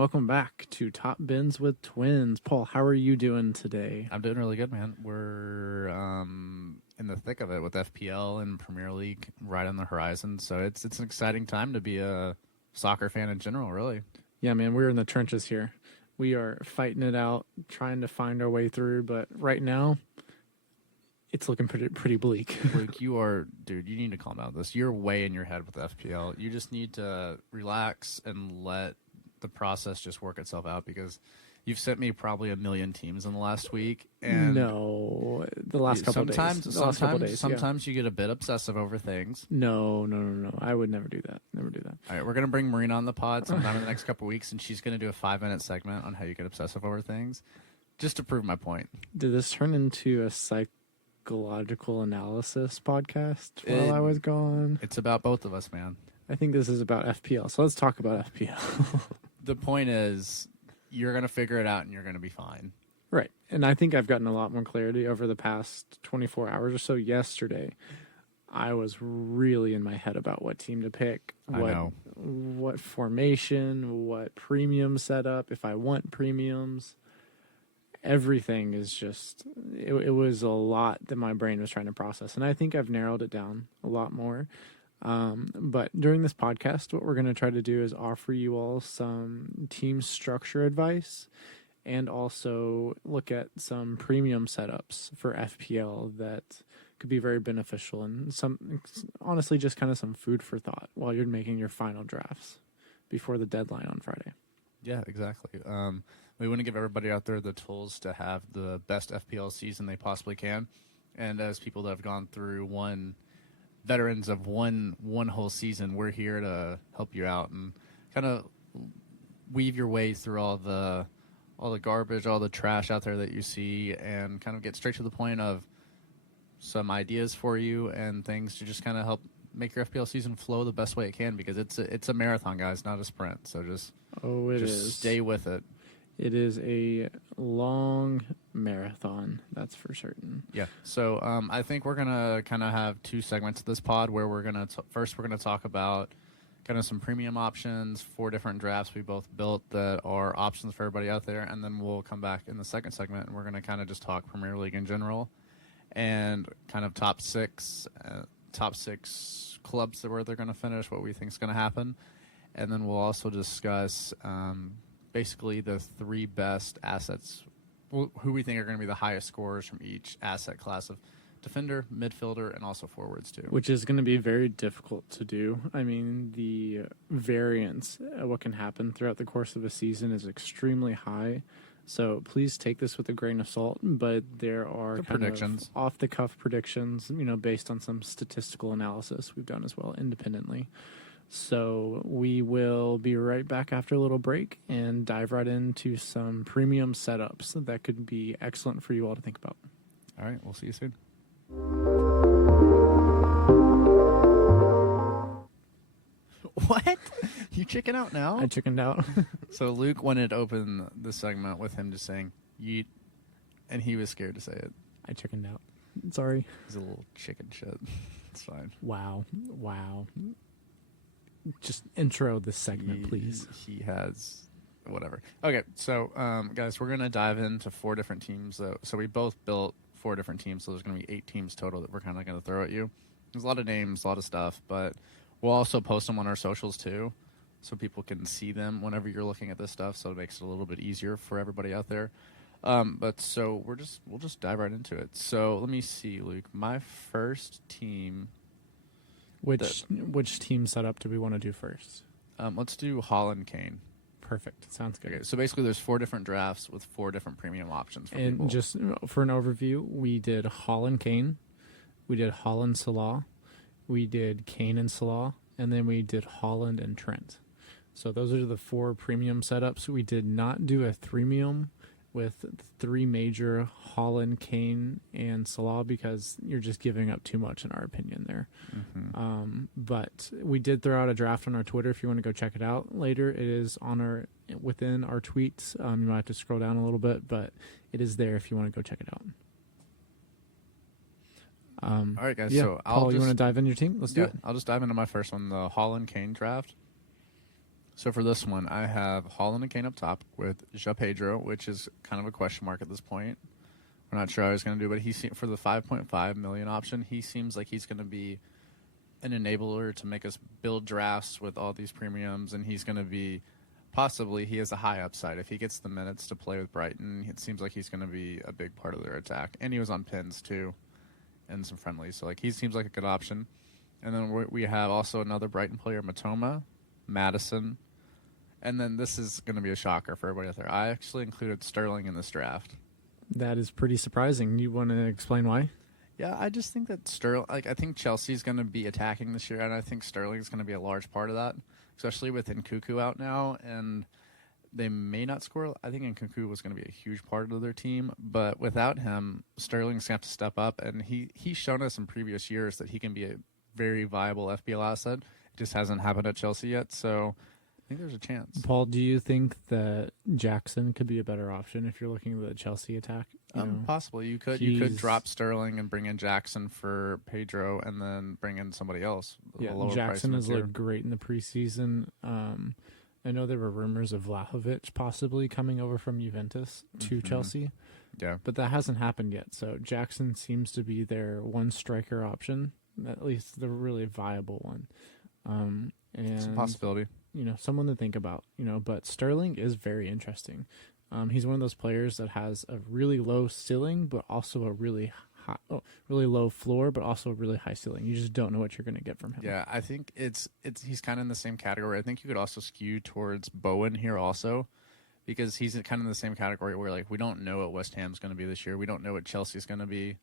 welcome back to Top Bins with Twins. Paul, how are you doing today? I'm doing really good, man. We're in the thick of it with FPL and Premier League right on the horizon, so it's an exciting time to be a soccer fan in general, really. Yeah, man, we're in the trenches here. We are fighting it out, trying to find our way through, but right now, it's looking pretty bleak. Luke, dude, you need to calm down this. You're way in your head with FPL. You just need to relax and let the process just work itself out, because you've sent me probably 1 million teams in the last week, and no, the last couple of days. Sometimes you get a bit obsessive over things. No. I would never do that. Never do that. All right, we're gonna bring Marina on the pod sometime in the next couple of weeks, and she's gonna do a 5-minute segment on how you get obsessive over things, just to prove my point. Did this turn into a psychological analysis podcast while I was gone? It's about both of us, man. I think this is about FPL, so let's talk about FPL. The point is, you're going to figure it out and you're going to be fine. Right. And I think I've gotten a lot more clarity over the past 24 hours or so. Yesterday, I was really in my head about what team to pick, what formation, what premium setup, if I want premiums. Everything is just, it was a lot that my brain was trying to process. And I think I've narrowed it down a lot more. But during this podcast, what we're going to try to do is offer you all some team structure advice and also look at some premium setups for FPL that could be very beneficial, and honestly, just kind of some food for thought while you're making your final drafts before the deadline on Friday. Yeah, exactly. We want to give everybody out there the tools to have the best FPL season they possibly can. And as people that have gone through veterans of one whole season, we're here to help you out and kind of weave your way through all the garbage, all the trash out there that you see, and kind of get straight to the point of some ideas for you and things to just kind of help make your FPL season flow the best way it can, because it's a marathon, guys, not a sprint. So just stay with it. It is a long marathon, that's for certain. Yeah. So I think we're gonna kind of have 2 segments of this pod where we're gonna talk about kind of some premium options, 4 different drafts we both built that are options for everybody out there, and then we'll come back in the second segment and we're gonna kind of just talk Premier League in general and kind of top six clubs where they're gonna finish, what we think is gonna happen, and then we'll also discuss basically the 3 best assets, who we think are going to be the highest scorers from each asset class of defender, midfielder, and also forwards too. Which is going to be very difficult to do. I mean, the variance, what can happen throughout the course of a season is extremely high. So please take this with a grain of salt, but there are predictions, off-the-cuff predictions, based on some statistical analysis we've done as well independently. So we will be right back after a little break and dive right into some premium setups that could be excellent for you all to think about. All right, we'll see you soon. What? You chicken out now? I chickened out. So Luke wanted to open the segment with him just saying yeet, and he was scared to say it. I chickened out. Sorry. He's a little chicken shit. It's fine. Wow. Just intro this segment, please. He has whatever. Okay, so guys, we're gonna dive into 4 different teams. So we both built 4 different teams. So there's gonna be 8 teams total that we're kind of gonna throw at you. There's a lot of names, a lot of stuff, but we'll also post them on our socials too, so people can see them whenever you're looking at this stuff. So it makes it a little bit easier for everybody out there. But so we'll just dive right into it. So let me see, Luke. My first team. Which team setup do we want to do first? Let's do Holland Kane. Perfect. Sounds good. Okay, so basically there's 4 different drafts with 4 different premium options for people. And just for an overview, we did Holland Kane, we did Holland Salah, we did Kane and Salah, and then we did Holland and Trent. So those are the 4 premium setups. We did not do a threemium with 3 major Holland, Kane, and Salah, because you're just giving up too much in our opinion there. Mm-hmm. But we did throw out a draft on our Twitter if you want to go check it out later. It is within our tweets. You might have to scroll down a little bit, but it is there if you want to go check it out. All right, guys. Yeah. So Paul, you want to dive into your team? Let's do it. I'll just dive into my first one, the Holland Kane draft. So for this one, I have Holland and Kane up top with Ja Pedro, which is kind of a question mark at this point. We're not sure how he's going to do, but for the 5.5 million option, he seems like he's going to be an enabler to make us build drafts with all these premiums, and he's going to be possibly, he has a high upside. If he gets the minutes to play with Brighton, it seems like he's going to be a big part of their attack. And he was on pins too, and some friendlies. So like he seems like a good option. And then we have also another Brighton player, Matoma, Madison. And then this is going to be a shocker for everybody out there. I actually included Sterling in this draft. That is pretty surprising. You want to explain why? Yeah, I just think that Sterling, I think Chelsea's going to be attacking this year, and I think Sterling's going to be a large part of that, especially with Nkunku out now, and they may not score. I think Nkunku was going to be a huge part of their team, but without him, Sterling's going to have to step up, and he's shown us in previous years that he can be a very viable FPL asset. It just hasn't happened at Chelsea yet, so I think there's a chance. Paul, do you think that Jackson could be a better option if you're looking at the Chelsea attack? Possibly. You could drop Sterling and bring in Jackson for Pedro, and then bring in somebody else. Yeah, Jackson has looked great in the preseason. I know there were rumors of Vlahovic possibly coming over from Juventus to Chelsea. Yeah, but that hasn't happened yet. So Jackson seems to be their one striker option, at least the really viable one. And it's a possibility. Someone to think about. But Sterling is very interesting. He's one of those players that has a really low ceiling, but also a really low floor, but also a really high ceiling. You just don't know what you're going to get from him. Yeah, I think he's kind of in the same category. I think you could also skew towards Bowen here also, because he's kind of in the same category where like we don't know what West Ham's going to be this year. We don't know what Chelsea's going to be.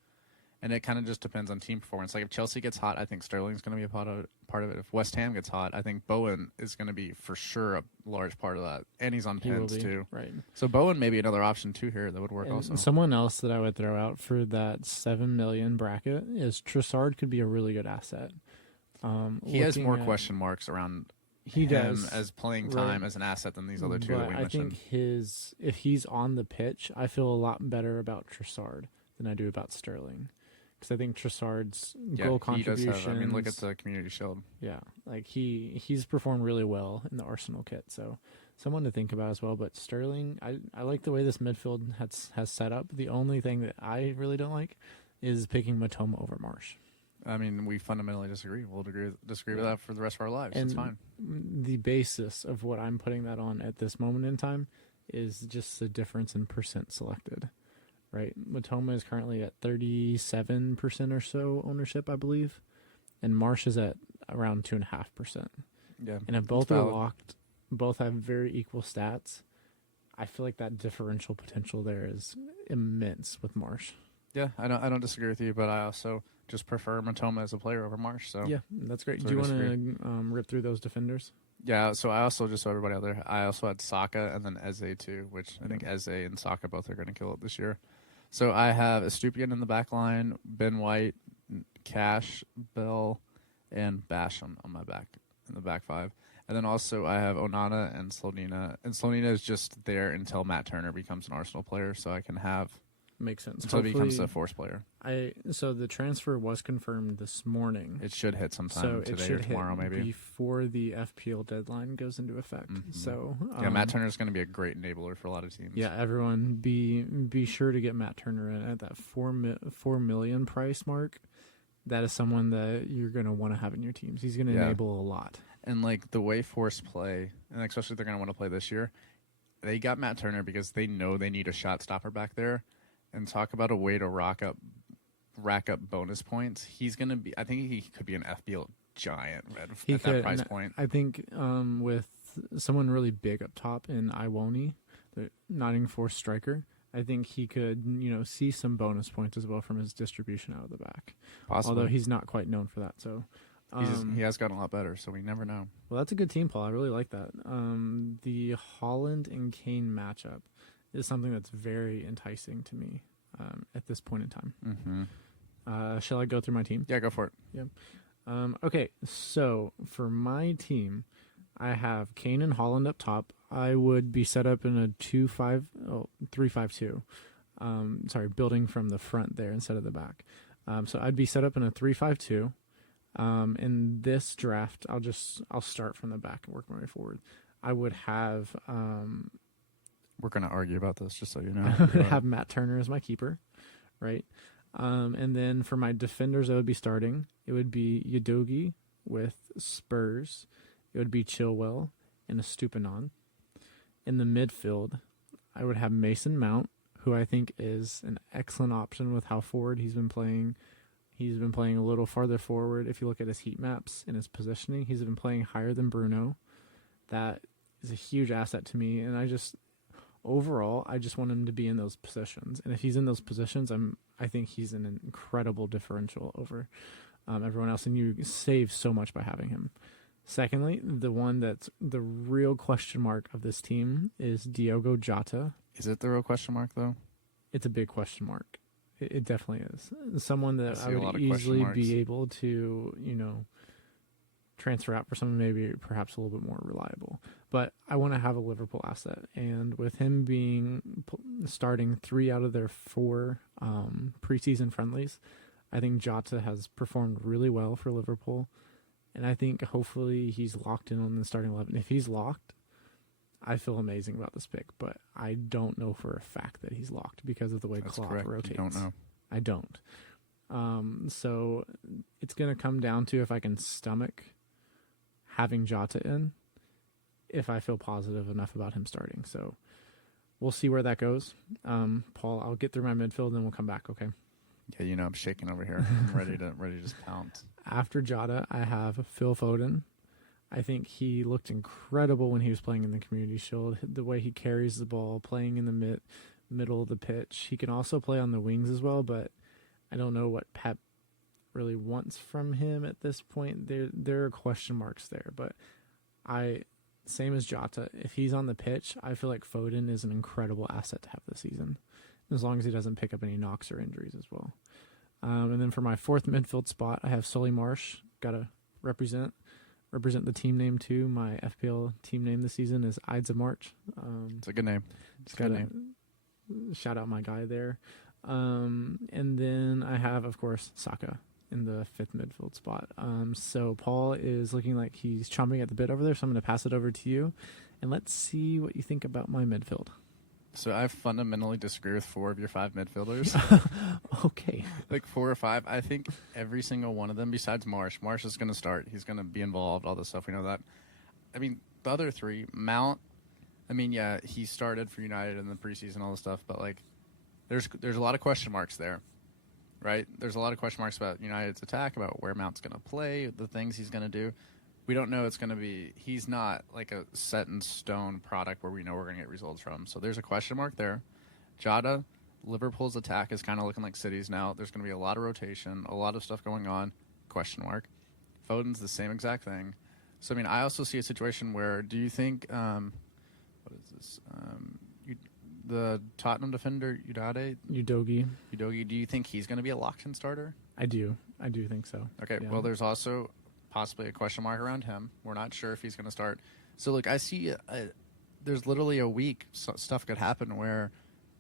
And it kind of just depends on team performance. Like if Chelsea gets hot, I think Sterling's going to be a part of it. If West Ham gets hot, I think Bowen is going to be for sure a large part of that. And he's on pins too. Right. So Bowen may be another option too here that would work also. Someone else that I would throw out for that 7 million bracket is Trossard could be a really good asset. He has more question marks around him as playing time as an asset than these other two that we mentioned. I think if he's on the pitch, I feel a lot better about Trossard than I do about Sterling. Because I think Trossard's goal contributions. He does have, look at the Community Shield. Yeah, like he's performed really well in the Arsenal kit, so someone to think about as well. But Sterling, I like the way this midfield has set up. The only thing that I really don't like is picking Matoma over Marsh. I mean, we fundamentally disagree. We'll disagree with that for the rest of our lives. And it's fine. The basis of what I'm putting that on at this moment in time is just the difference in percent selected. Right, Matoma is currently at 37% or so ownership, I believe, and Marsh is at around 2.5%. Yeah, and if both are locked, both have very equal stats. I feel like that differential potential there is immense with Marsh. Yeah, I don't disagree with you, but I also just prefer Matoma as a player over Marsh. So yeah, that's great. Do you want to rip through those defenders? Yeah, so I also, just so everybody out there, I also had Saka and then Eze too, which I think Eze and Saka both are going to kill it this year. So I have Estupiñán in the back line, Ben White, Cash, Bell, and Bash on my back in the back five. And then also I have Onana and Slonina. And Slonina is just there until Matt Turner becomes an Arsenal player, so I can have... Makes sense. Until he becomes a force player. So the transfer was confirmed this morning. It should hit sometime today or tomorrow, maybe before the FPL deadline goes into effect. Mm-hmm. So Matt Turner is going to be a great enabler for a lot of teams. Yeah, everyone be sure to get Matt Turner in at that 4 million price mark. That is someone that you're going to want to have in your teams. He's going to enable a lot. And like the way Force play, and especially if they're going to want to play this year, they got Matt Turner because they know they need a shot stopper back there. And talk about a way to rack up bonus points. He's going to be, I think he could be an FPL giant at that price point. I think with someone really big up top in Iwoni, the Nottingham Forest striker, I think he could, see some bonus points as well from his distribution out of the back. Possibly. Although he's not quite known for that. So he has gotten a lot better, so we never know. Well, that's a good team, Paul. I really like that. The Holland and Kane matchup is something that's very enticing to me at this point in time. Mm-hmm. Shall I go through my team? Yeah, go for it. Yeah. Okay, so for my team, I have Kane and Holland up top. I would be set up in a 3-5-2. Building from the front there instead of the back. So I'd be set up in a 3-5-2. In this draft, I'll start from the back and work my way forward. I would have We're going to argue about this, just so you know. I would have Matt Turner as my keeper, right? And then for my defenders, I would be starting. It would be Udogie with Spurs. It would be Chilwell and Estupiñán. In the midfield, I would have Mason Mount, who I think is an excellent option with how forward he's been playing. He's been playing a little farther forward. If you look at his heat maps and his positioning, he's been playing higher than Bruno. That is a huge asset to me, and overall, I just want him to be in those positions. And if he's in those positions, I think he's an incredible differential over everyone else, and you save so much by having him. Secondly, the one that's the real question mark of this team is Diogo Jota. Is it the real question mark, though? It's a big question mark. It definitely is. Someone that I would easily be able to, transfer out for someone maybe perhaps a little bit more reliable. But I want to have a Liverpool asset. And with him starting 3 out of their 4 preseason friendlies, I think Jota has performed really well for Liverpool. And I think hopefully he's locked in on the starting 11. If he's locked, I feel amazing about this pick. But I don't know for a fact that he's locked because of the way Klopp rotates. You don't know. I don't. So it's going to come down to if I can stomach having Jota in, if I feel positive enough about him starting. So we'll see where that goes. Paul, I'll get through my midfield and then we'll come back, okay? Yeah, I'm shaking over here. I'm ready to just pounce. After Jota, I have Phil Foden. I think he looked incredible when he was playing in the Community Shield. The way he carries the ball, playing in the middle of the pitch. He can also play on the wings as well, but I don't know what Pep really wants from him at this point. There are question marks there, but same as Jota, if he's on the pitch, I feel like Foden is an incredible asset to have this season, as long as he doesn't pick up any knocks or injuries as well. And then for my 4th midfield spot, I have Solly Marsh. Got to represent the team name too. My FPL team name this season is Ides of March. It's a good name. Shout out my guy there. And then I have, of course, Saka in the 5th midfield spot. So Paul is looking like he's chomping at the bit over there, so I'm going to pass it over to you. And let's see what you think about my midfield. So I fundamentally disagree with 4 of your 5 midfielders. Okay. Like 4 or 5. I think every single one of them, besides Marsh is going to start. He's going to be involved, all this stuff. We know that. I mean, the other 3, Mount, yeah, he started for United in the preseason, all this stuff, but like, there's a lot of question marks there, right? There's a lot of question marks about United's attack, about where Mount's going to play, the things he's going to do. We don't know it's going to be. He's not like a set in stone product where we know we're going to get results from. So there's a question mark there. Jota, Liverpool's attack is kind of looking like City's now. There's going to be a lot of rotation, a lot of stuff going on. Question mark. Foden's the same exact thing. So I also see a situation where, do you think what is this? The Tottenham defender Udogie. Do you think he's going to be a locked-in starter? I do think so. Okay. Yeah. Well, there's also possibly a question mark around him. We're not sure if he's going to start. So, look, I see there's literally a week stuff could happen where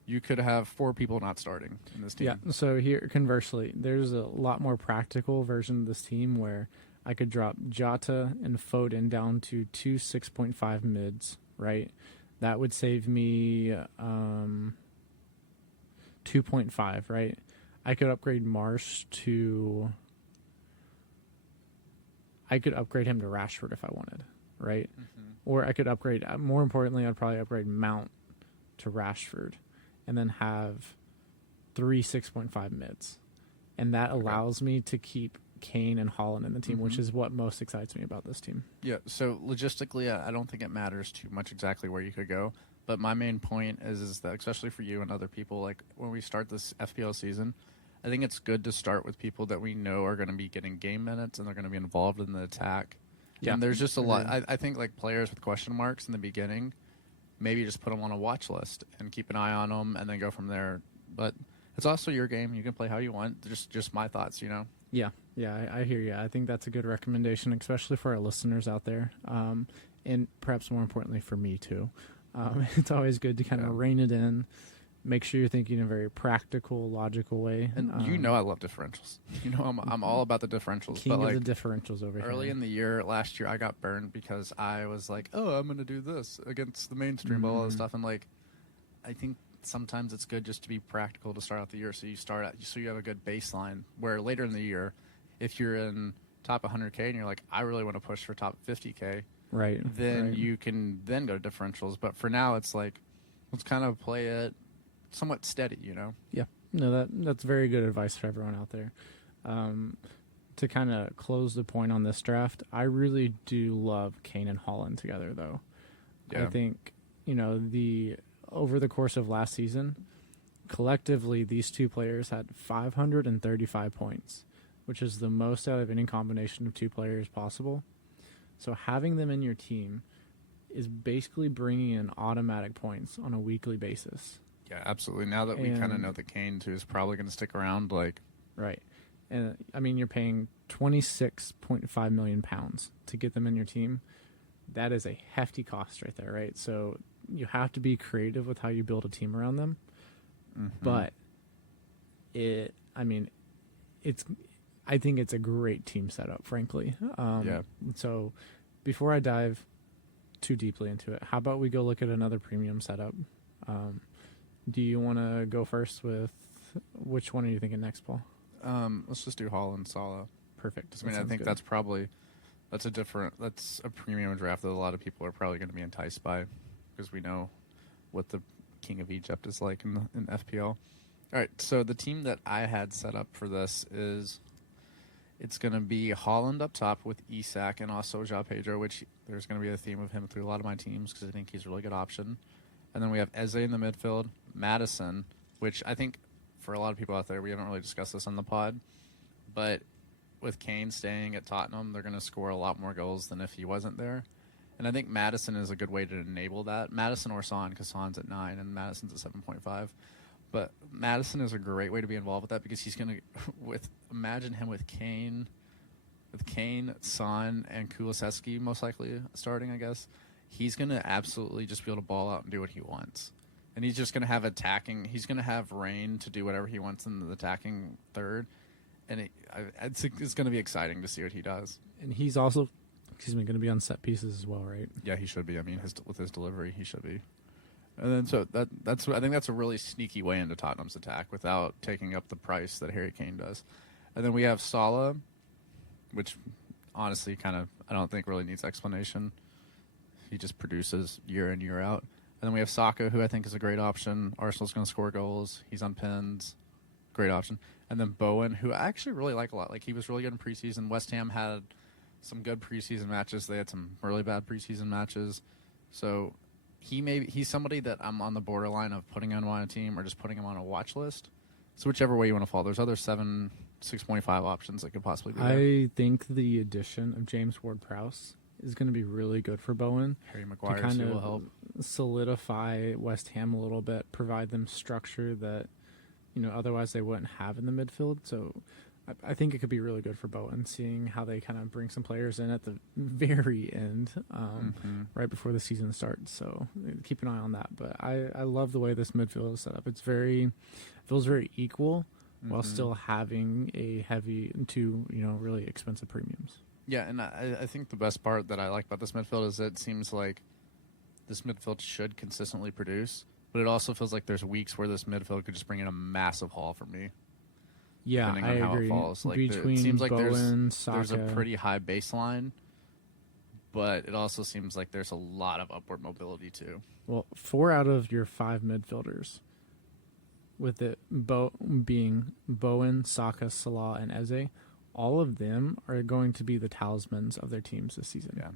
you could have 4 people not starting in this team. Yeah, so here, conversely, there's a lot more practical version of this team where I could drop Jota and Foden down to 2 6.5 mids, right? That would save me 2.5, right? I could upgrade Marsh to... I could upgrade him to Rashford if I wanted, right? Mm-hmm. Or I could upgrade, more importantly, I'd probably upgrade Mount to Rashford and then have 3 6.5 mids. And that allows me to keep Kane and Haaland in the team, which is what most excites me about this team. Yeah, so logistically, I don't think it matters too much exactly where you could go. But my main point is that, especially for you and other people, like when we start this FPL season, I think it's good to start with people that we know are going to be getting game minutes and they're going to be involved in the attack. Yeah. And there's just a lot. I think like players with question marks in the beginning, maybe just put them on a watch list and keep an eye on them and then go from there. But it's also your game. You can play how you want. Just my thoughts, you know? Yeah, I hear you. I think that's a good recommendation, especially for our listeners out there. And perhaps more importantly for me too. It's always good to kind of rein it in, make sure you're thinking in a very practical, logical way. And I love differentials. I'm all about the differentials. King of the differentials over here. Early in the year, last year, I got burned because I was like, oh, I'm going to do this against the mainstream, all this stuff. And like, I think sometimes it's good just to be practical to start out the year. So you have a good baseline where later in the year, if you're in top 100K and you're like, I really want to push for top 50K, right? Then you can then go to differentials. But for now, it's like, let's kind of play it somewhat steady, Yeah. No, that's very good advice for everyone out there. To kind of close the point on this draft, I really do love Kane and Holland together, though. Yeah. I think, over the course of last season, collectively, these two players had 535 points, which is the most out of any combination of two players possible. So having them in your team is basically bringing in automatic points on a weekly basis. Yeah, absolutely. Now that we kind of know that Kane, too, is probably going to stick around, Right. And, you're paying £26.5 million to get them in your team. That is a hefty cost right there, right? So you have to be creative with how you build a team around them. Mm-hmm. But I think it's a great team setup, frankly. Yeah. So before I dive too deeply into it, how about we go look at another premium setup? Do you want to go first with which one are you thinking next, Paul? Let's just do Holland Salah. Perfect. I think good. That's a premium draft that a lot of people are probably going to be enticed by because we know what the King of Egypt is like in FPL. All right, so the team that I had set up for this it's going to be Holland up top with Isak and also João Pedro, which there's going to be a theme of him through a lot of my teams because I think he's a really good option. And then we have Eze in the midfield, Madison, which I think for a lot of people out there, we haven't really discussed this on the pod, but with Kane staying at Tottenham, they're going to score a lot more goals than if he wasn't there. And I think Madison is a good way to enable that. Madison or Son, because Son's at 9 and Madison's at 7.5. But Madison is a great way to be involved with that because he's going to, imagine him with Kane, Son, and Kulusevski most likely starting, I guess. He's going to absolutely just be able to ball out and do what he wants. And he's just going to have he's going to have reign to do whatever he wants in the attacking third. And it's going to be exciting to see what he does. And he's also, going to be on set pieces as well, right? Yeah, he should be. With his delivery, he should be. And then so I think that's a really sneaky way into Tottenham's attack without taking up the price that Harry Kane does. And then we have Salah, which honestly I don't think really needs explanation. He just produces year in, year out. And then we have Saka, who I think is a great option. Arsenal's going to score goals. He's on pins. Great option. And then Bowen, who I actually really like a lot. He was really good in preseason. West Ham had some good preseason matches. They had some really bad preseason matches. So he's somebody that I'm on the borderline of putting him on a team or just putting him on a watch list. So whichever way you want to fall. There's other 6.5 options that could possibly be there. I think the addition of James Ward-Prowse is going to be really good for Bowen. Harry Maguire will help solidify West Ham a little bit, provide them structure that otherwise they wouldn't have in the midfield. So I think it could be really good for Bowen, seeing how they kind of bring some players in at the very end, right before the season starts. So keep an eye on that. But I love the way this midfield is set up. Feels very equal while still having a heavy two really expensive premiums. Yeah, and I think the best part that I like about this midfield is it seems like this midfield should consistently produce, but it also feels like there's weeks where this midfield could just bring in a massive haul for me. Yeah, depending on how agree. It falls. Between it seems like Bowen, there's a pretty high baseline, but it also seems like there's a lot of upward mobility too. Well, 4 out of your 5 midfielders, with it being Bowen, Saka, Salah, and Eze, all of them are going to be the talismans of their teams this season. Yeah.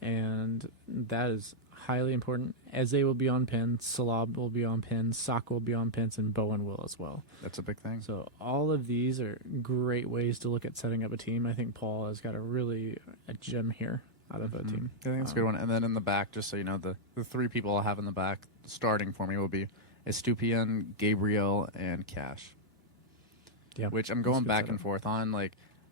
And that is highly important. Eze will be on pins, Salah will be on pins, Saka will be on pins, and Bowen will as well. That's a big thing. So all of these are great ways to look at setting up a team. I think Paul has got a gem here out of a team. I think that's a good one. And then in the back, just so you know, the 3 people I'll have in the back starting for me will be Estupiñán, Gabriel, and Cash. Yeah, which I'm going back and forth on.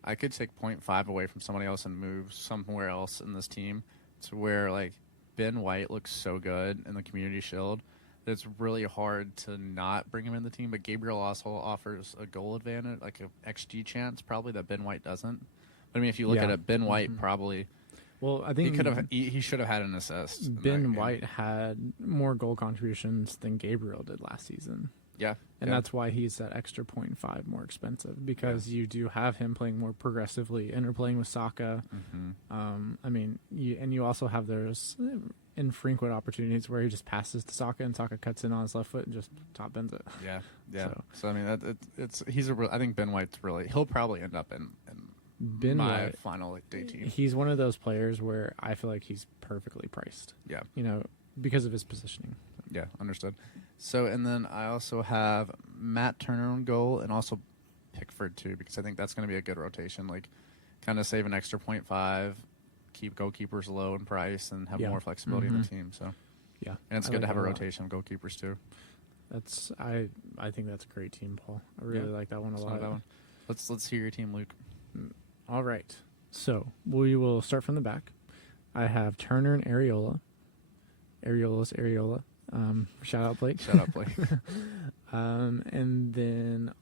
I could take 0.5 away from somebody else and move somewhere else in this team to where Ben White looks so good in the Community Shield it's really hard to not bring him in the team. But Gabriel also offers a goal advantage, like a XG chance, probably that Ben White doesn't. But I mean, if you look at it, Ben White probably. Well, I think he should have had an assist. Ben White had more goal contributions than Gabriel did last season. Yeah. And that's why he's that extra 0.5 more expensive, because you do have him playing more progressively and are playing with Saka. I mean, you also have those infrequent opportunities where he just passes to Saka and Saka cuts in on his left foot and just top bends it. Yeah. So I mean, I think Ben White's he'll probably end up in my final day team. He's one of those players where I feel like he's perfectly priced. Yeah. Because of his positioning. Yeah, understood. So, and then I also have Matt Turner on goal and also Pickford too, because I think that's going to be a good rotation. Like, kind of save an extra 0.5, keep goalkeepers low in price, and have more flexibility in the team. So, yeah, and it's good to have a rotation of goalkeepers too. I think that's a great team, Paul. I really like that one a lot. That one. Let's hear your team, Luke. All right. So we will start from the back. I have Turner and Areola. Areola's Areola. Shout out, Blake. And then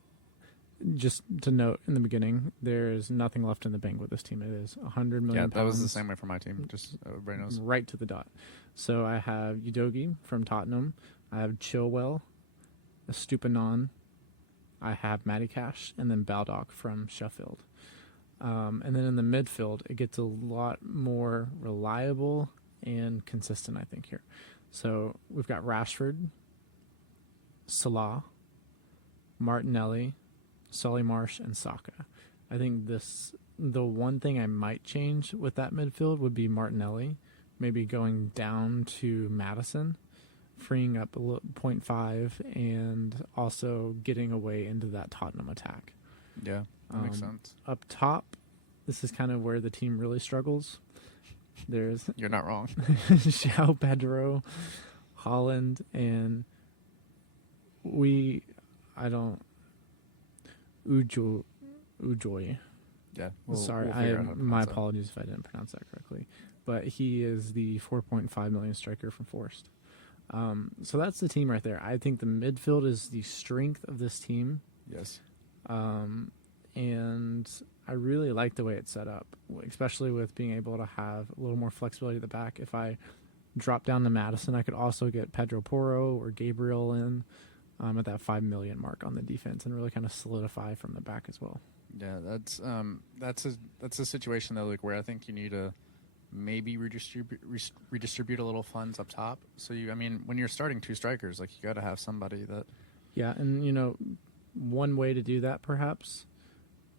just to note in the beginning, there's nothing left in the bank with this team. It is 100 million. Yeah, that was the same way for my team. Just everybody knows. Right to the dot. So I have Udogie from Tottenham. I have Chilwell, Estupiñán. I have Matty Cash, and then Baldock from Sheffield. And then in the midfield, it gets a lot more reliable and consistent, I think, here. So we've got Rashford, Salah, Martinelli, Solly Marsh, and Saka. I think the one thing I might change with that midfield would be Martinelli, maybe going down to Maddison, freeing up a 0.5, and also getting away into that Tottenham attack. Yeah, that makes sense. Up top, this is kind of where the team really struggles. You're not wrong. João Pedro, Holland, and Ujoy. Yeah. Sorry, my apologies if I didn't pronounce that correctly. But he is the 4.5 million striker from Forest. So that's the team right there. I think the midfield is the strength of this team. Yes. And I really like the way it's set up, especially with being able to have a little more flexibility at the back. If I drop down to Madison, I could also get Pedro Porro or Gabriel in at that 5 million mark on the defense and really kind of solidify from the back as well. Yeah, that's a situation though, like where I think you need to maybe redistribute a little funds up top. So when you're starting two strikers, like you got to have somebody that. Yeah, and one way to do that perhaps.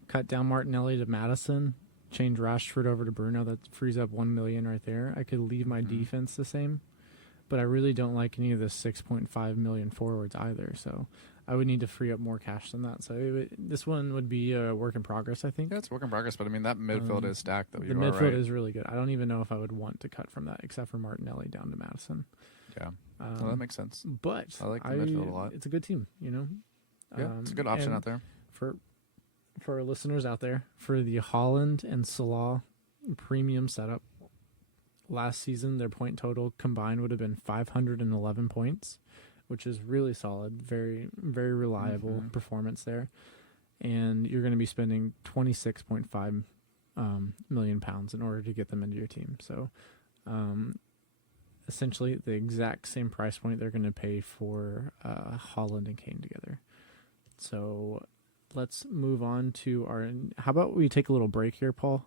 Cut down Martinelli to Madison, change Rashford over to Bruno. That frees up 1 million right there. I could leave my defense the same, but I really don't like any of the 6.5 million forwards either. So I would need to free up more cash than that. So this one would be a work in progress, I think. Yeah, it's a work in progress, but that midfield is stacked. The midfield is really good. I don't even know if I would want to cut from that, except for Martinelli down to Madison. Yeah, well, that makes sense. But I like the midfield a lot. It's a good team, Yeah, it's a good option out there. For our listeners out there, for the Holland and Salah premium setup, last season their point total combined would have been 511 points, which is really solid, very, very reliable performance there. And you're going to be spending 26.5 million pounds in order to get them into your team. So essentially the exact same price point they're going to pay for Holland and Kane together. So let's move on to how about we take a little break here, Paul?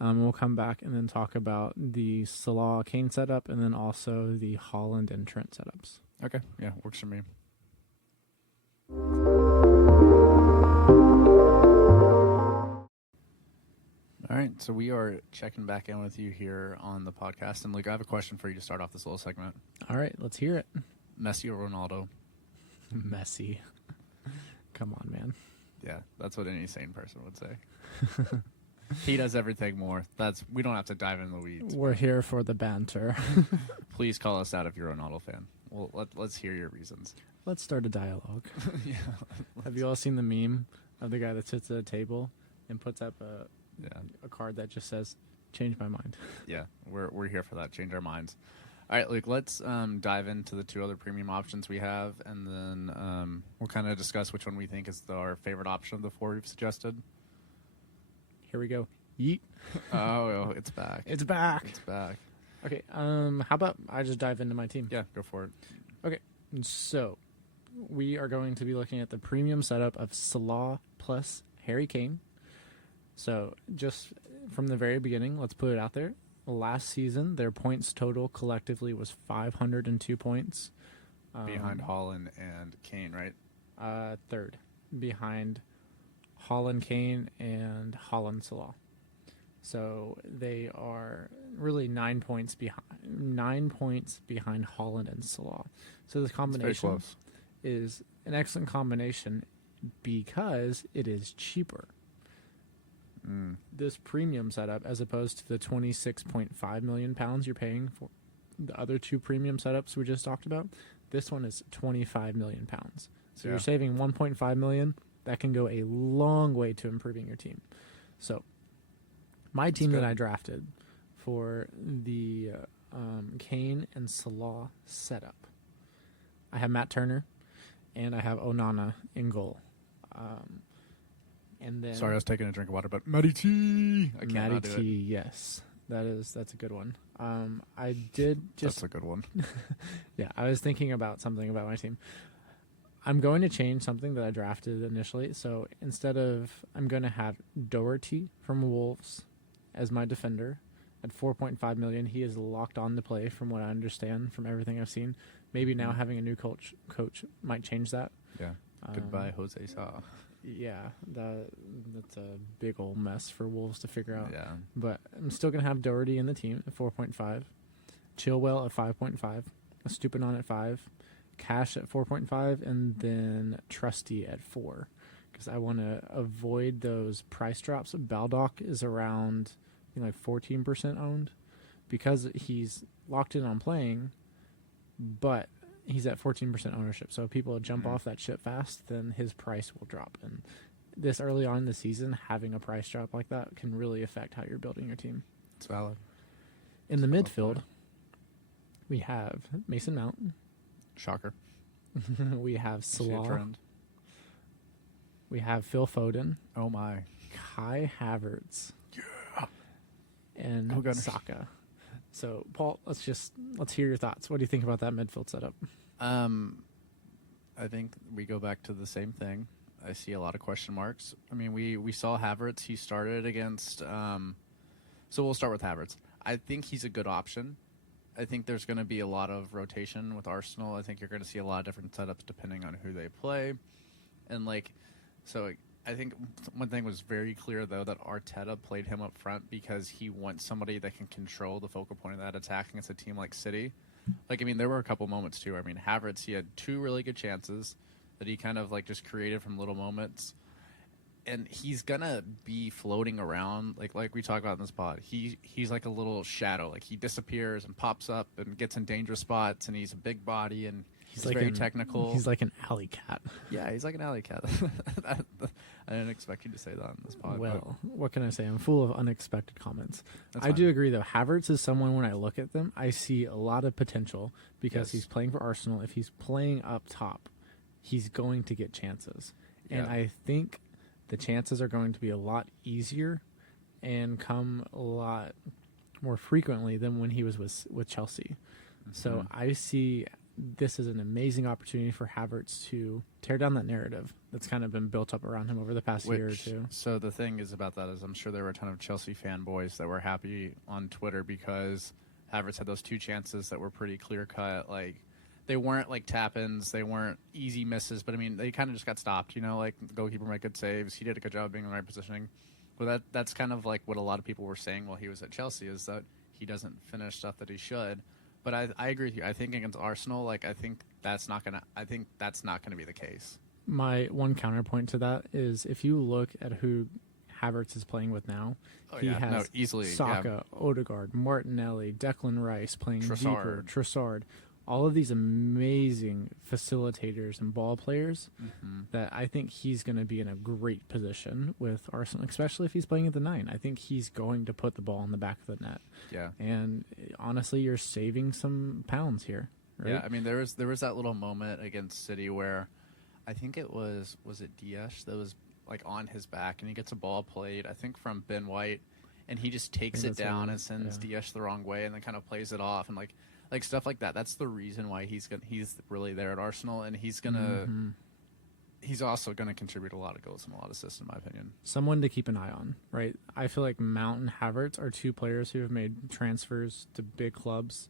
We'll come back and then talk about the Salah Kane setup and then also the Holland and Trent setups. Okay. Yeah, works for me. All right, so we are checking back in with you here on the podcast. And Luke, I have a question for you to start off this little segment. All right, let's hear it. Messi or Ronaldo? Messi. Come on, man. Yeah, that's what any sane person would say. He does everything more. We don't have to dive into the weeds. We're here for the banter. Please call us out if you're a Ronaldo fan. Well, let's hear your reasons. Let's start a dialogue. Yeah. Have you all seen the meme of the guy that sits at a table and puts up a card that just says, "Change my mind"? Yeah, we're here for that. Change our minds. All right, Luke, let's dive into the two other premium options we have, and then we'll kind of discuss which one we think is our favorite option of the four we've suggested. Here we go. Yeet. Oh, it's back. It's back. It's back. Okay, how about I just dive into my team? Yeah, go for it. Okay, so we are going to be looking at the premium setup of Salah plus Harry Kane. So just from the very beginning, let's put it out there. Last season, their points total collectively was 502 points. Behind Haaland and Kane, right? Third. Behind Haaland, Kane, and Haaland, Salah. So they are really 9 points behind. 9 points behind Haaland and Salah. So this combination is an excellent combination because it is cheaper. This premium setup, as opposed to the 26.5 million pounds you're paying for the other two premium setups we just talked about, this one is 25 million pounds. So you're saving 1.5 million. That can go a long way to improving your team. So my team that I drafted for the Kane and Salah setup, I have Matt Turner and I have Onana in goal. And then sorry, I was taking a drink of water, but Matty T. Matty T. Yes, that's a good one. I did just that's a good one. Yeah, I was thinking about something about my team. I'm going to change something that I drafted initially. So instead of, I'm going to have Doherty from Wolves as my defender at 4.5 million. He is locked on to play, from what I understand from everything I've seen. Maybe now having a new coach might change that. Yeah. Goodbye, Jose Sa. Yeah, that's a big old mess for Wolves to figure out. Yeah. But I'm still going to have Doherty in the team at 4.5, Chilwell at 5.5, Stupinan at 5, Cash at 4.5, and then Trusty at 4. Because I want to avoid those price drops. Baldock is around, I think, like 14% owned because he's locked in on playing, but he's at 14% ownership. So if people jump off that ship fast, then his price will drop. And this early on in the season, having a price drop like that can really affect how you're building your team. It's valid. In the midfield, we have Mason Mount. Shocker. We have Salah. We have Phil Foden. Oh my. Kai Havertz. Yeah. And Saka. So, Paul, let's hear your thoughts. What do you think about that midfield setup? I think we go back to the same thing. I see a lot of question marks. I mean, we saw Havertz. He started against. So we'll start with Havertz. I think he's a good option. I think there's going to be a lot of rotation with Arsenal. I think you're going to see a lot of different setups depending on who they play, and so I think one thing was very clear, though, that Arteta played him up front because he wants somebody that can control the focal point of that attack against a team like City. There were a couple moments, too. I mean, Havertz, he had two really good chances that he kind of, just created from little moments. And he's going to be floating around, like we talk about in this pod. He's like a little shadow. He disappears and pops up and gets in dangerous spots, and he's a big body, and he's very technical. He's like an alley cat. Yeah, he's like an alley cat. I didn't expect you to say that in this pod. Well, what can I say? I'm full of unexpected comments. I do agree, though. Havertz is someone, when I look at them, I see a lot of potential because he's playing for Arsenal. If he's playing up top, he's going to get chances. Yeah. And I think the chances are going to be a lot easier and come a lot more frequently than when he was with Chelsea. Mm-hmm. So I see this is an amazing opportunity for Havertz to tear down that narrative that's kind of been built up around him over the past year or two. So the thing is about that is I'm sure there were a ton of Chelsea fanboys that were happy on Twitter because Havertz had those two chances that were pretty clear-cut. They weren't tap-ins, they weren't easy misses, but I mean, they kind of just got stopped, the goalkeeper made good saves, he did a good job being in the right positioning. But that's kind of what a lot of people were saying while he was at Chelsea, is that he doesn't finish stuff that he should. But I agree with you. I think against Arsenal, I think that's not gonna be the case. My one counterpoint to that is if you look at who Havertz is playing with now, he has easily Saka, Odegaard, Martinelli, Declan Rice playing deeper, Trossard. all of these amazing facilitators and ball players that I think he's going to be in a great position with Arsenal, especially if he's playing at the 9. I think he's going to put the ball in the back of the net. Yeah. And honestly, you're saving some pounds here. Right? Yeah, I mean, there was that little moment against City where I think it was it Diaz that was like on his back, and he gets a ball played, I think from Ben White, and he just takes it down and sends Diaz the wrong way, and then kind of plays it off, and like stuff like that. That's the reason why he's really there at Arsenal, and he's also gonna contribute a lot of goals and a lot of assists, in my opinion. Someone to keep an eye on, right? I feel like Mount and Havertz are two players who have made transfers to big clubs,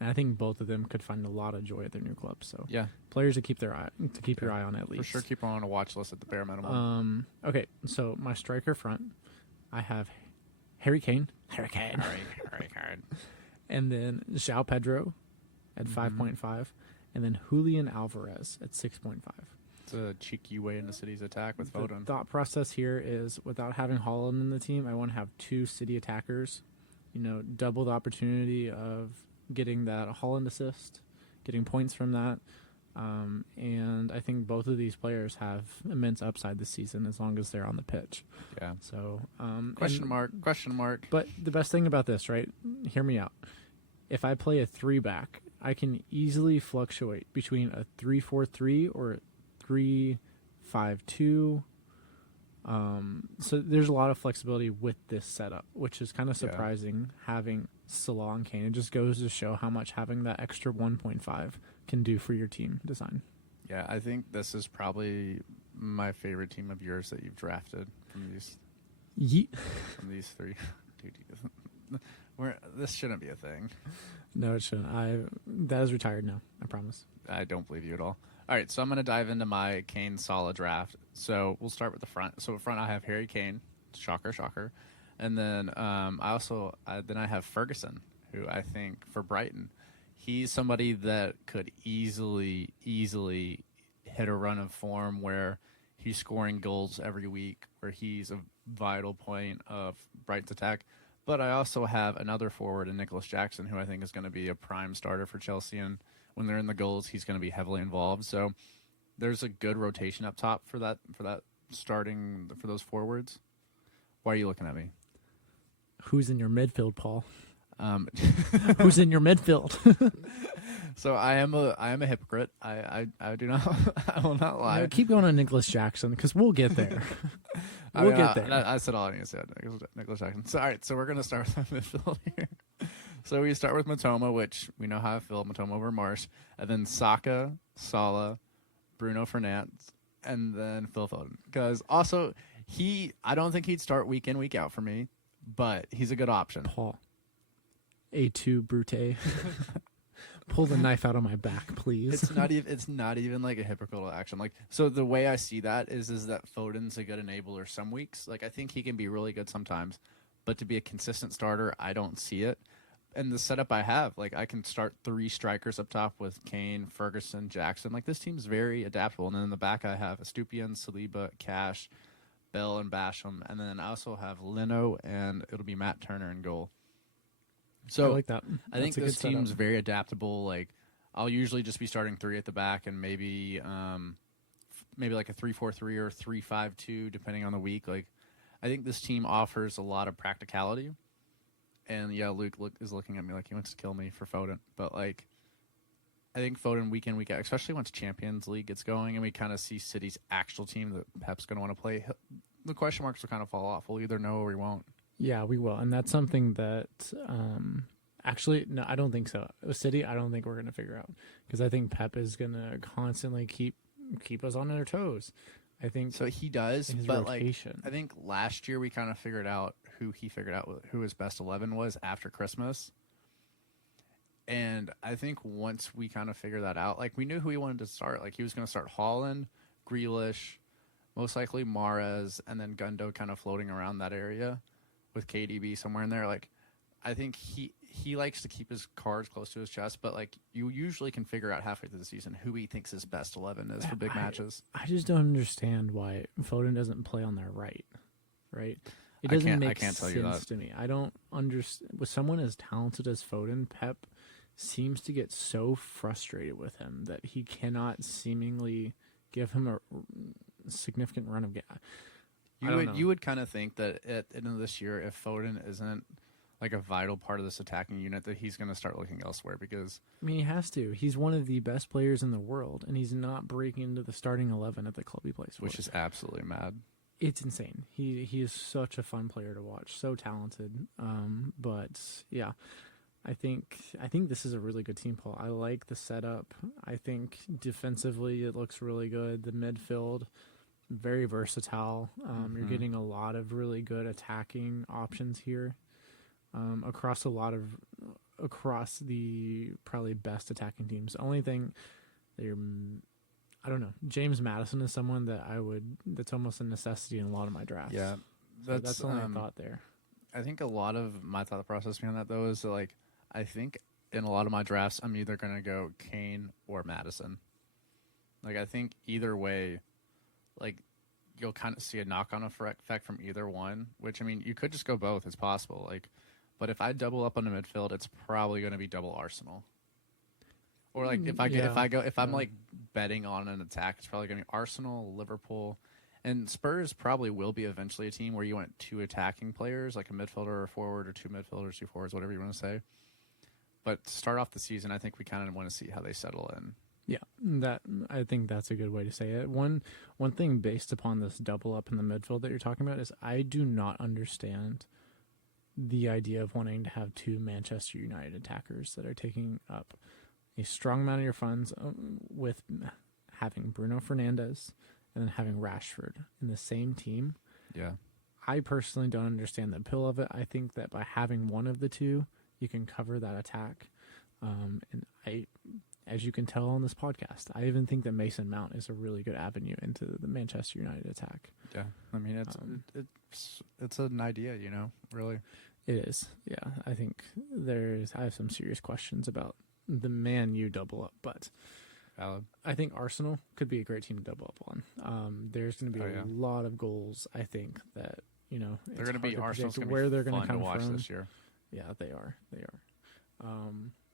and I think both of them could find a lot of joy at their new clubs. So yeah, players to keep your eye on at least. For sure, keep on a watch list at the bare minimum. Okay, so my striker front, I have Harry Kane, and then João Pedro at 5.5, and then Julian Alvarez at 6.5. It's a cheeky way into City's attack with Foden. The thought process here is, without having Haaland in the team, I want to have 2 City attackers. Double the opportunity of getting that Haaland assist, getting points from that. And I think both of these players have immense upside this season as long as they're on the pitch. Yeah. So question mark. But the best thing about this, right? Hear me out. If I play a 3-back, I can easily fluctuate between a 3-4-3 or a 3-5-2. So there's a lot of flexibility with this setup, which is kind of surprising having Salah and Kane. It just goes to show how much having that extra 1.5 can do for your team design. Yeah, I think this is probably my favorite team of yours that you've drafted from these from these 3. Dude, this shouldn't be a thing. No, it shouldn't. That is retired now, I promise. I don't believe you at all. All right, so I'm going to dive into my Kane Salah draft. So we'll start with the front. So up front, I have Harry Kane. Shocker. And then I have Ferguson, who I think for Brighton, he's somebody that could easily hit a run of form where he's scoring goals every week, where he's a vital point of Brighton's attack. But I also have another forward in Nicholas Jackson, who I think is going to be a prime starter for Chelsea, and when they're in the goals, he's going to be heavily involved. So there's a good rotation up top for that starting for those forwards. Why are you looking at me? Who's in your midfield, Paul? Who's in your midfield? So I am a hypocrite. I do not. I will not lie. No, keep going on Nicholas Jackson because we'll get there. We'll get there. I said all I need to say. Nicholas Jackson. So all right. So we're gonna start with the midfield here. So we start with Matoma, which we know how I feel. Matoma over Marsh, and then Saka, Salah, Bruno Fernandes, and then Phil Foden. Because also I don't think he'd start week in, week out for me, but he's a good option. Paul, A2 Brute. Pull the knife out of my back, please. It's not even like a hypocritical action. Like, so the way I see that is that Foden's a good enabler some weeks. Like, I think he can be really good sometimes, but to be a consistent starter, I don't see it. And the setup I have, like, I can start 3 strikers up top with Kane, Ferguson, Jackson. Like, this team's very adaptable. And then in the back, I have Estupiñán, Saliba, Cash, Bell, and Basham. And then I also have Leno, and it'll be Matt Turner in goal. So I like that. I think this team's very adaptable. Like, I'll usually just be starting 3 at the back, and maybe like a 3-4-3 or 3-5-2, depending on the week. Like, I think this team offers a lot of practicality. And yeah, Luke is looking at me like he wants to kill me for Foden. But like, I think Foden week in, week out, especially once Champions League gets going and we kind of see City's actual team that Pep's going to want to play, the question marks will kind of fall off. We'll either know or we won't. Yeah, we will. And that's something that actually, no, I don't think so. With City, I don't think we're going to figure out. Because I think Pep is going to constantly keep us on our toes. I think so. He does, but rotation. Like, I think last year we kind of figured out who his best 11 was after Christmas. And I think once we kind of figured that out, like, we knew who he wanted to start. Like, he was going to start Haaland, Grealish, most likely Mahrez, and then Gundo kind of floating around that area with KDB somewhere in there. Like, I think he likes to keep his cards close to his chest, but like, you usually can figure out halfway through the season who he thinks his best 11 is for big matches. I just don't understand why Foden doesn't play on their right. It doesn't make sense to me. I don't understand. With someone as talented as Foden, Pep seems to get so frustrated with him that he cannot seemingly give him a significant run of game. You would kind of think that at the end of this year, if Foden isn't like a vital part of this attacking unit, that he's going to start looking elsewhere because I mean, he has to. He's one of the best players in the world, and he's not breaking into the starting 11 at the club he plays for. Which is absolutely mad. It's insane. He is such a fun player to watch, so talented. But yeah, I think this is a really good team, Paul. I like the setup. I think defensively it looks really good. The midfield, very versatile. You're getting a lot of really good attacking options here. Across the probably best attacking teams. The only thing I don't know. James Madison is someone that's almost a necessity in a lot of my drafts. Yeah, that's the only thought there. I think a lot of my thought process behind that though is that, like, I think in a lot of my drafts I'm either going to go Kane or Madison. Like, I think either way, like, you'll kind of see a knock-on effect from either one. Which, I mean, you could just go both. It's possible. Like. But if I double up on the midfield, it's probably going to be double Arsenal. Or like if I'm like betting on an attack, it's probably going to be Arsenal, Liverpool, and Spurs probably will be eventually a team where you want two attacking players, like a midfielder or a forward, or two midfielders, two forwards, whatever you want to say. But to start off the season, I think we kind of want to see how they settle in. Yeah, I think that's a good way to say it. One thing based upon this double up in the midfield that you're talking about is I do not understand the idea of wanting to have two Manchester United attackers that are taking up a strong amount of your funds with having Bruno Fernandes and then having Rashford in the same team. Yeah. I personally don't understand the appeal of it. I think that by having one of the two, you can cover that attack. And as you can tell on this podcast, I even think that Mason Mount is a really good avenue into the Manchester United attack. Yeah. I mean, it's an idea, really. It is. Yeah. I think I have some serious questions about the Man U double up, but valid. I think Arsenal could be a great team to double up on. There's going to be a lot of goals. I think that, they're going to be Arsenal's going to where be they're going to come watch from this year. Yeah, they are.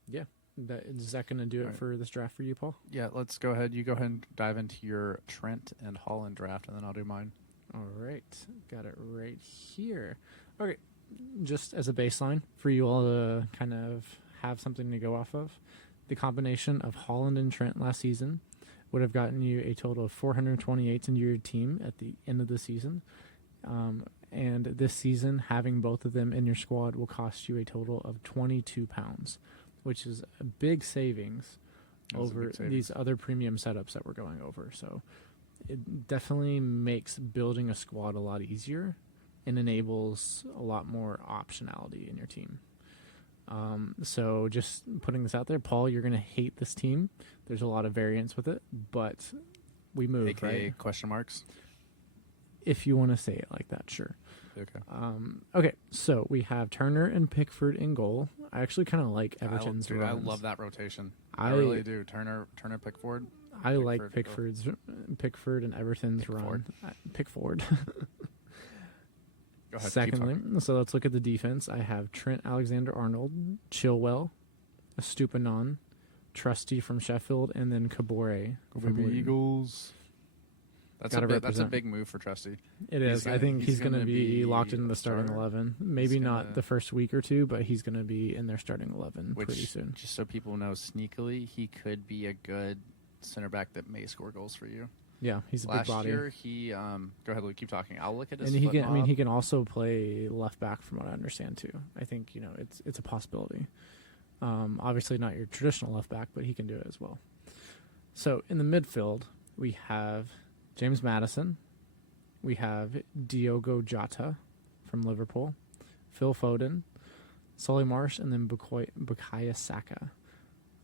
Yeah. Is that going to do it for this draft for you, Paul? Yeah, let's go ahead. You go ahead and dive into your Trent and Holland draft, and then I'll do mine. All right. Got it right here. Okay. Just as a baseline for you all to kind of have something to go off of, the combination of Holland and Trent last season would have gotten you a total of 428 into your team at the end of the season. And this season, having both of them in your squad will cost you a total of £22, which is a big savings over these other premium setups that we're going over. So it definitely makes building a squad a lot easier and enables a lot more optionality in your team. So just putting this out there, Paul, you're going to hate this team. There's a lot of variance with it, but we move, AKA right? question marks? If you want to say it like that, sure. Okay. Okay, so we have Turner and Pickford in goal. I actually kind of like Everton's runs. I love that rotation. I really do. Turner, Pickford. I like Pickford and Everton's run. Pickford. Go ahead, secondly, so let's look at the defense. I have Trent Alexander-Arnold, Chilwell, Estupiñán, Trusty from Sheffield, and then Kabore from the Eagles. That's a big move for Trusty. It is. I think he's going to be locked in the starting 11. Maybe not the first week or two, but he's going to be in their starting 11 pretty soon. Just so people know, sneakily, he could be a good center back that may score goals for you. Yeah, he's a big body. Last year, he go ahead, Luke, keep talking. I'll look at his. And he can also play left back, from what I understand too. I think it's a possibility. Obviously not your traditional left back, but he can do it as well. So in the midfield, we have James Maddison, we have Diogo Jota from Liverpool, Phil Foden, Solly Marsh, and then Bukayo Saka.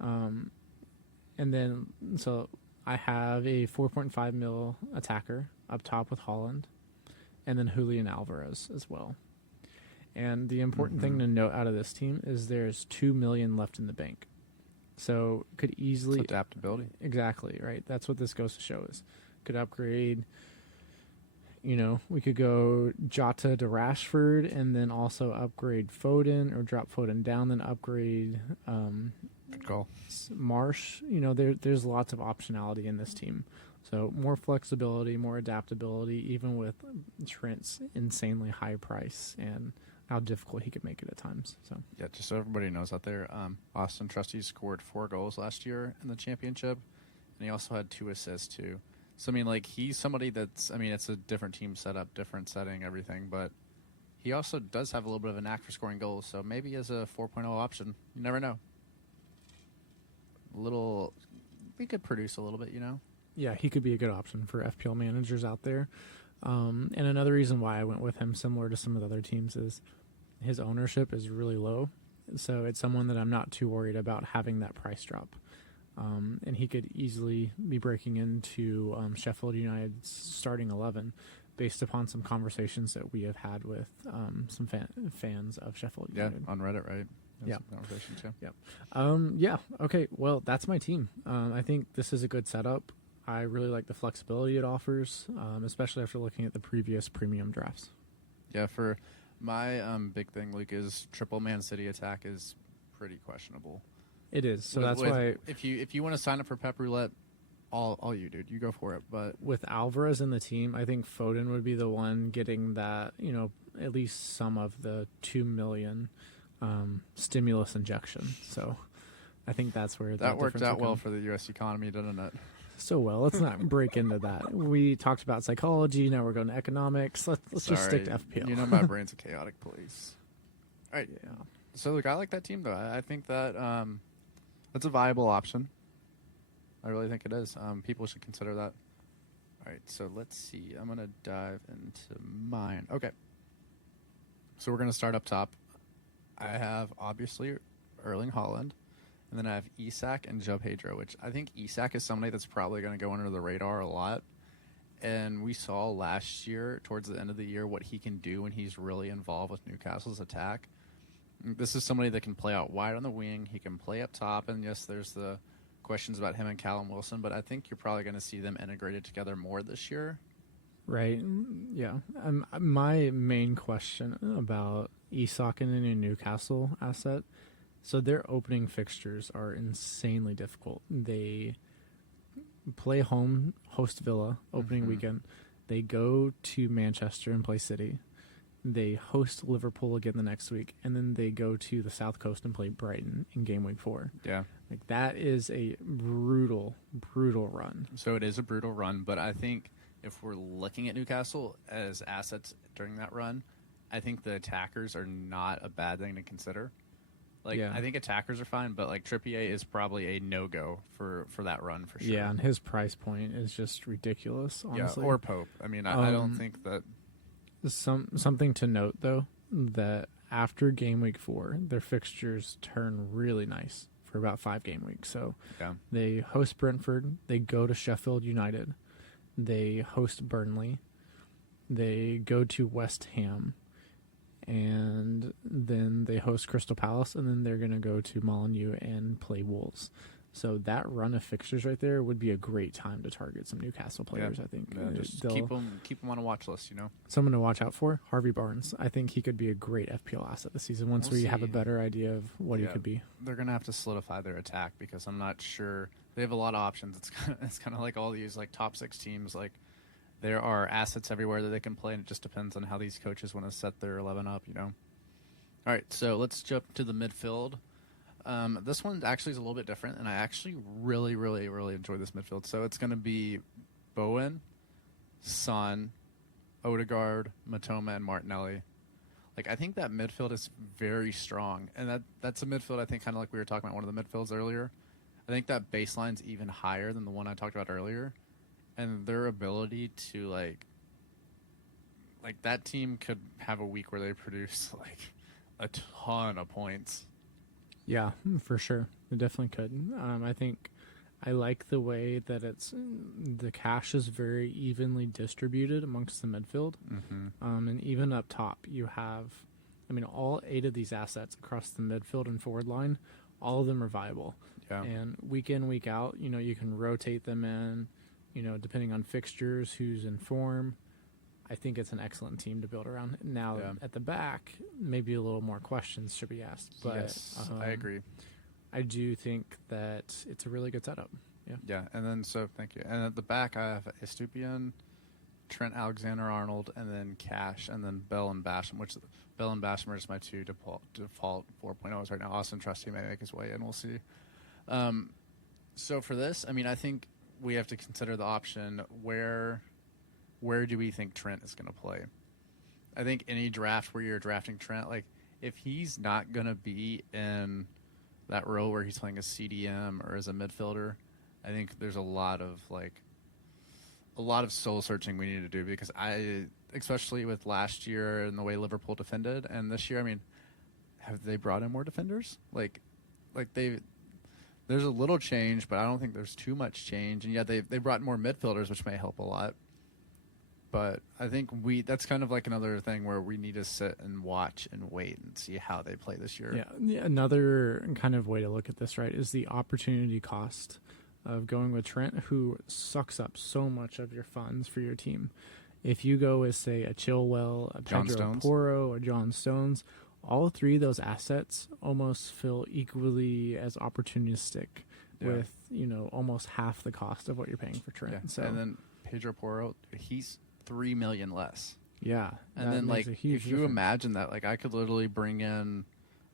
And then so I have a 4.5 mil attacker up top with Holland, and then Julian Alvarez as well. And the important thing to note out of this team is there's 2 million left in the bank. So could easily... It's adaptability. Exactly, right? That's what this goes to show is. Could upgrade, we could go Jota to Rashford and then also upgrade Foden or drop Foden down, then upgrade Good call. Marsh, there's lots of optionality in this team. So more flexibility, more adaptability, even with Trent's insanely high price and how difficult he could make it at times. So yeah, just so everybody knows out there, Austin Trusty scored 4 goals last year in the championship, and he also had 2 assists too. So I mean, like, he's somebody that's, I mean, it's a different team setup, different setting, everything, but he also does have a little bit of a knack for scoring goals. So maybe as a 4.0 option, you never know. We could produce a little bit, yeah, he could be a good option for FPL managers out there. And another reason why I went with him, similar to some of the other teams, is his ownership is really low. So it's someone that I'm not too worried about having that price drop. And he could easily be breaking into Sheffield United's starting 11 based upon some conversations that we have had with some fans of Sheffield United. Yeah, on Reddit, right? Yeah. Conversations, yeah. Yeah. Okay. Well, that's my team. I think this is a good setup. I really like the flexibility it offers, especially after looking at the previous premium drafts. Yeah, for my big thing, Luke, is triple Man City attack is pretty questionable. It is. So that's why if you want to sign up for Pep Roulette, all you, dude, you go for it. But with Alvarez in the team, I think Foden would be the one getting that, at least some of the 2 million stimulus injection. So I think that's where that worked out well for the U.S. economy, didn't it? So well. Let's not break into that. We talked about psychology. Now we're going to economics. Let's just stick to FPL. My brain's a chaotic police. All right. Yeah. So look, I like that team though. I think that that's a viable option. I really think it is. People should consider that. All right. So let's see. I'm gonna dive into mine. Okay. So we're gonna start up top. I have obviously Erling Haaland. And then I have Isak and Joe Pedro, which I think Isak is somebody that's probably going to go under the radar a lot. And we saw last year, towards the end of the year, what he can do when he's really involved with Newcastle's attack. This is somebody that can play out wide on the wing. He can play up top. And yes, there's the questions about him and Callum Wilson, but I think you're probably going to see them integrated together more this year. Right. Yeah. My main question about Isak and the new Newcastle asset. So their opening fixtures are insanely difficult. They play host Villa opening weekend. They go to Manchester and play City. They host Liverpool again the next week, and then they go to the South Coast and play Brighton in game week 4. Yeah, like that is a brutal run. So it is a brutal run, but I think if we're looking at Newcastle as assets during that run, I think the attackers are not a bad thing to consider. I think attackers are fine, but Trippier is probably a no-go for that run for sure. Yeah, and his price point is just ridiculous, honestly. Yeah, or Pope. I mean, I don't think that... Something to note, though, that after game week 4, their fixtures turn really nice for about 5 game weeks. So they host Brentford, they go to Sheffield United, they host Burnley, they go to West Ham, and then they host Crystal Palace, and then they're going to go to Molineux and play Wolves. So that run of fixtures right there would be a great time to target some Newcastle players, I think. Yeah, just keep them on a watch list, Someone to watch out for, Harvey Barnes. I think he could be a great FPL asset this season once we have a better idea of what he could be. They're going to have to solidify their attack because I'm not sure. They have a lot of options. It's kind of like all these top 6 teams. There are assets everywhere that they can play, and it just depends on how these coaches want to set their 11 up, All right, so let's jump to the midfield. This one actually is a little bit different, and I actually really, really, really enjoy this midfield. So it's going to be Bowen, Son, Odegaard, Matoma, and Martinelli. I think that midfield is very strong, and that's a midfield I think kind of like we were talking about one of the midfields earlier. I think that baseline's even higher than the one I talked about earlier. And their ability to that team could have a week where they produce a ton of points. Yeah, for sure. It definitely could. I think I like the way that the cash is very evenly distributed amongst the midfield. And even up top, you have, all 8 of these assets across the midfield and forward line, all of them are viable. Yeah. And week in, week out, you can rotate them in. Depending on fixtures, who's in form, I think it's an excellent team to build around. Now, at the back, maybe a little more questions should be asked. But yes, I agree. I do think that it's a really good setup. Yeah. Yeah, and then thank you. And at the back, I have Estupian, Trent Alexander-Arnold, and then Cash, and then Bell and Basham, which Bell and Basham are just my two default 4.0s right now. Austin Trusty may make his way in. We'll see. So for this, I mean, I think we have to consider the option where do we think Trent is going to play? I think any draft where you're drafting Trent, like if he's not going to be in that role where he's playing as CDM or as a midfielder, I think there's a lot of soul searching we need to do, because especially with last year and the way Liverpool defended, and this year, I mean, have they brought in more defenders? There's a little change, but I don't think there's too much change. And yeah, they brought more midfielders, which may help a lot. But I think that's kind of like another thing where we need to sit and watch and wait and see how they play this year. Yeah, another kind of way to look at this, right, is the opportunity cost of going with Trent, who sucks up so much of your funds for your team. If you go with, say, a Chilwell, a Pedro Porro, a John Stones, all three of those assets almost feel equally as opportunistic with, almost half the cost of what you're paying for Trent. Yeah. So, and then Pedro Porro, he's $3 million less. Yeah. And then, like, if you difference. Imagine that, like, I could literally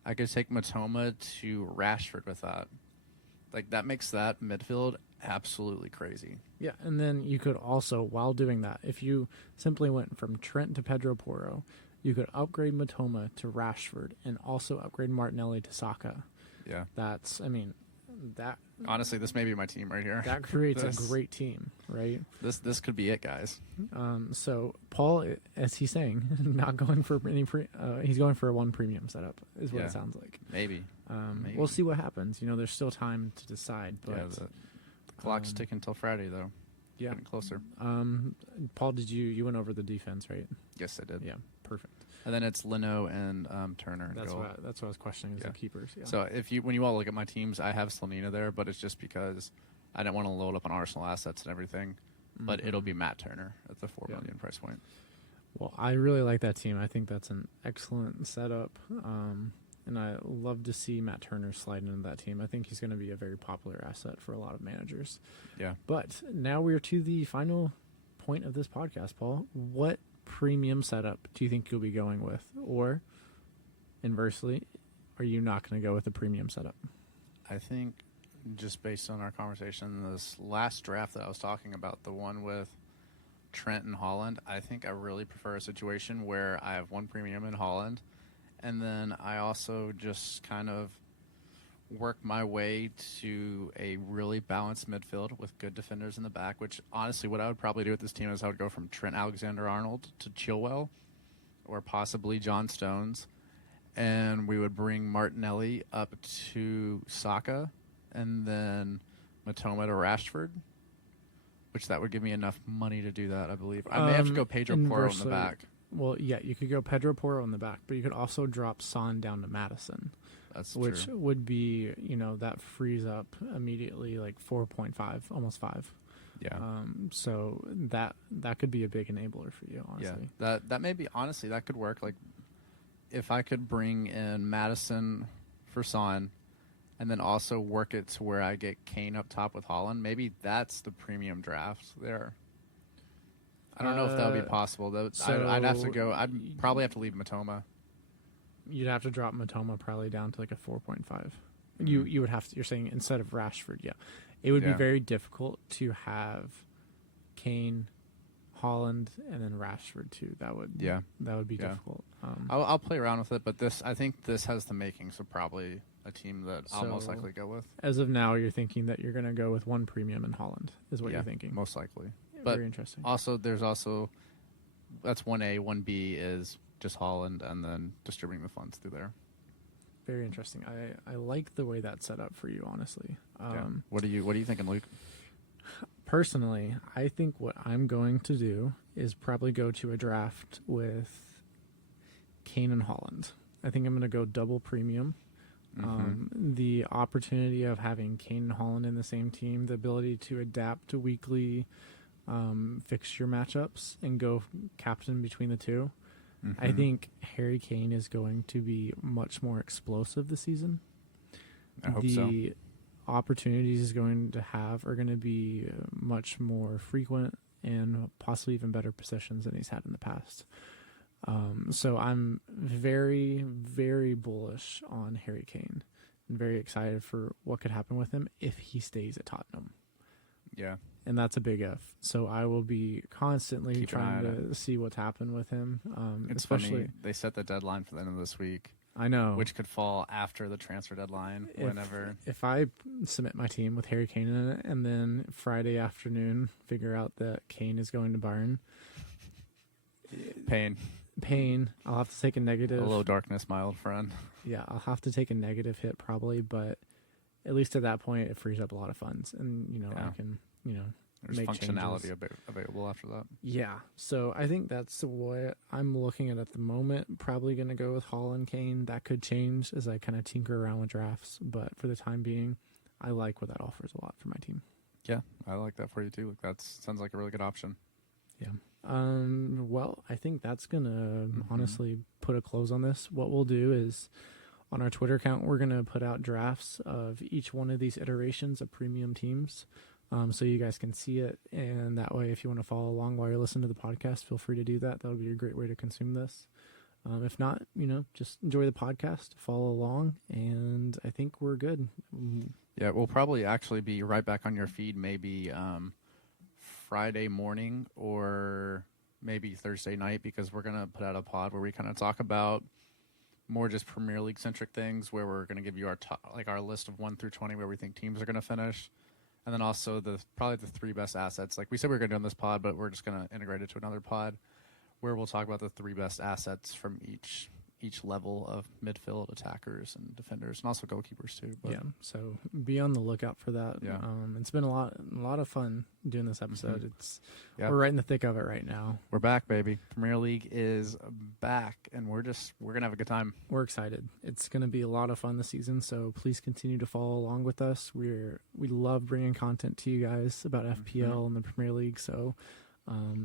I could take Matoma to Rashford with that. Like, that makes that midfield absolutely crazy. Yeah, and then you could also, while doing that, if you simply went from Trent to Pedro Porro, you could upgrade Matoma to Rashford and also upgrade Martinelli to Saka. Yeah. Honestly, this may be my team right here. That creates a great team, right? This could be it, guys. So Paul, as he's saying, not going for any he's going for a one premium setup, is what it sounds like. Maybe. We'll see what happens. There's still time to decide. But the clock's ticking until Friday, though. Yeah, getting closer. Paul, you went over the defense, right? Yes, I did. Yeah, perfect. And then it's Leno and Turner. That's what I was questioning is the keepers. Yeah. So when you all look at my teams, I have Slanina there, but it's just because I didn't want to load up on Arsenal assets and everything. Mm-hmm. But it'll be Matt Turner at the $4 million price point. Well, I really like that team. I think that's an excellent setup. And I love to see Matt Turner slide into that team. I think he's going to be a very popular asset for a lot of managers. Yeah. But now we're to the final point of this podcast, Paul. What premium setup do you think you'll be going with? Or, inversely, are you not going to go with a premium setup? I think, just based on our conversation, this last draft that I was talking about, the one with Trent and Holland, I think I really prefer a situation where I have one premium in Holland, and then I also just kind of work my way to a really balanced midfield with good defenders in the back, which honestly what I would probably do with this team is I would go from Trent Alexander-Arnold to Chilwell or possibly John Stones, and we would bring Martinelli up to Saka and then Matoma to Rashford, which that would give me enough money to do that, I believe. I may have to go Pedro Porro in the back. Well, yeah, you could go Pedro Porro in the back, but you could also drop Son down to Madison. That's which true. Would be, that frees up immediately like 4.5, almost 5. Yeah. So that could be a big enabler for you, honestly. Yeah. That may be, honestly, that could work. Like, if I could bring in Madison for Son and then also work it to where I get Kane up top with Holland, maybe that's the premium draft there. I don't know if that would be possible. I'd have to go. I'd probably have to leave Matoma. You'd have to drop Matoma probably down to like a 4.5. Mm-hmm. You would have to. You're saying instead of Rashford, yeah, it would be very difficult to have Kane, Holland, and then Rashford too. That would be difficult. I'll play around with it, but I think this has the makings of probably a team that I'll most likely go with. As of now, you're thinking that you're going to go with one premium in Holland, is what you're thinking. Most likely. But very interesting. Also, that's 1A, 1B is just Holland, and then distributing the funds through there. Very interesting. I like the way that's set up for you, honestly. What are you thinking, Luke? Personally, I think what I'm going to do is probably go to a draft with Kane and Holland. I think I'm going to go double premium. Mm-hmm. The opportunity of having Kane and Holland in the same team, the ability to adapt to weekly fixture matchups and go captain between the two. Mm-hmm. I think Harry Kane is going to be much more explosive this season. I hope the opportunities he's going to have are going to be much more frequent and possibly even better possessions than he's had in the past. So I'm very, very bullish on Harry Kane and very excited for what could happen with him if he stays at Tottenham. Yeah. And that's a big if. So I will be constantly Keep an eye trying on to see what's happened with him. It's especially funny. They set the deadline for the end of this week. I know. Which could fall after the transfer deadline, whenever. If I submit my team with Harry Kane in it and then Friday afternoon figure out that Kane is going to Bayern. Pain. I'll have to take a negative. Hello, darkness, my old friend. Yeah, I'll have to take a negative hit probably, but at least at that point it frees up a lot of funds, and I can there's make functionality changes. available after that. Yeah, so I think that's what I'm looking at the moment. Probably going to go with Haaland, Kane. That could change as I kind of tinker around with drafts, but for the time being, I like what that offers a lot for my team. Yeah, I like that for you too. That sounds like a really good option. Yeah. Well, I think that's going to honestly put a close on this. What we'll do is on our Twitter account, we're going to put out drafts of each one of these iterations of premium teams. So you guys can see it. And that way, if you want to follow along while you're listening to the podcast, feel free to do that. That'll be a great way to consume this. If not, just enjoy the podcast, follow along, and I think we're good. Yeah, we'll probably actually be right back on your feed maybe Friday morning or maybe Thursday night, because we're going to put out a pod where we kind of talk about more just Premier League centric things, where we're going to give you our our list of 1 through 20 where we think teams are going to finish. And then also probably the 3 best assets. Like we said, we were going to do on this pod, but we're just going to integrate it to another pod where we'll talk about the 3 best assets from each level of midfield, attackers, and defenders, and also goalkeepers too. But yeah, so be on the lookout for that. Yeah. It's been a lot of fun doing this episode. Yeah. We're right in the thick of it right now. We're back, baby. Premier League is back, and we're gonna have a good time. We're excited. It's gonna be a lot of fun this season. So please continue to follow along with us. We love bringing content to you guys about FPL and the Premier League. So.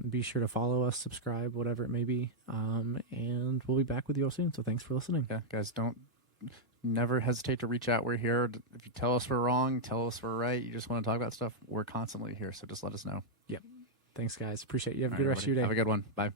Be sure to follow us, subscribe, whatever it may be, and we'll be back with you all soon. So thanks for listening. Yeah, guys, never hesitate to reach out. We're here. If you tell us we're wrong, tell us we're right, you just want to talk about stuff, we're constantly here. So just let us know. Yep. Thanks, guys. Appreciate you. Have a good rest of your day. Have a good one. Bye.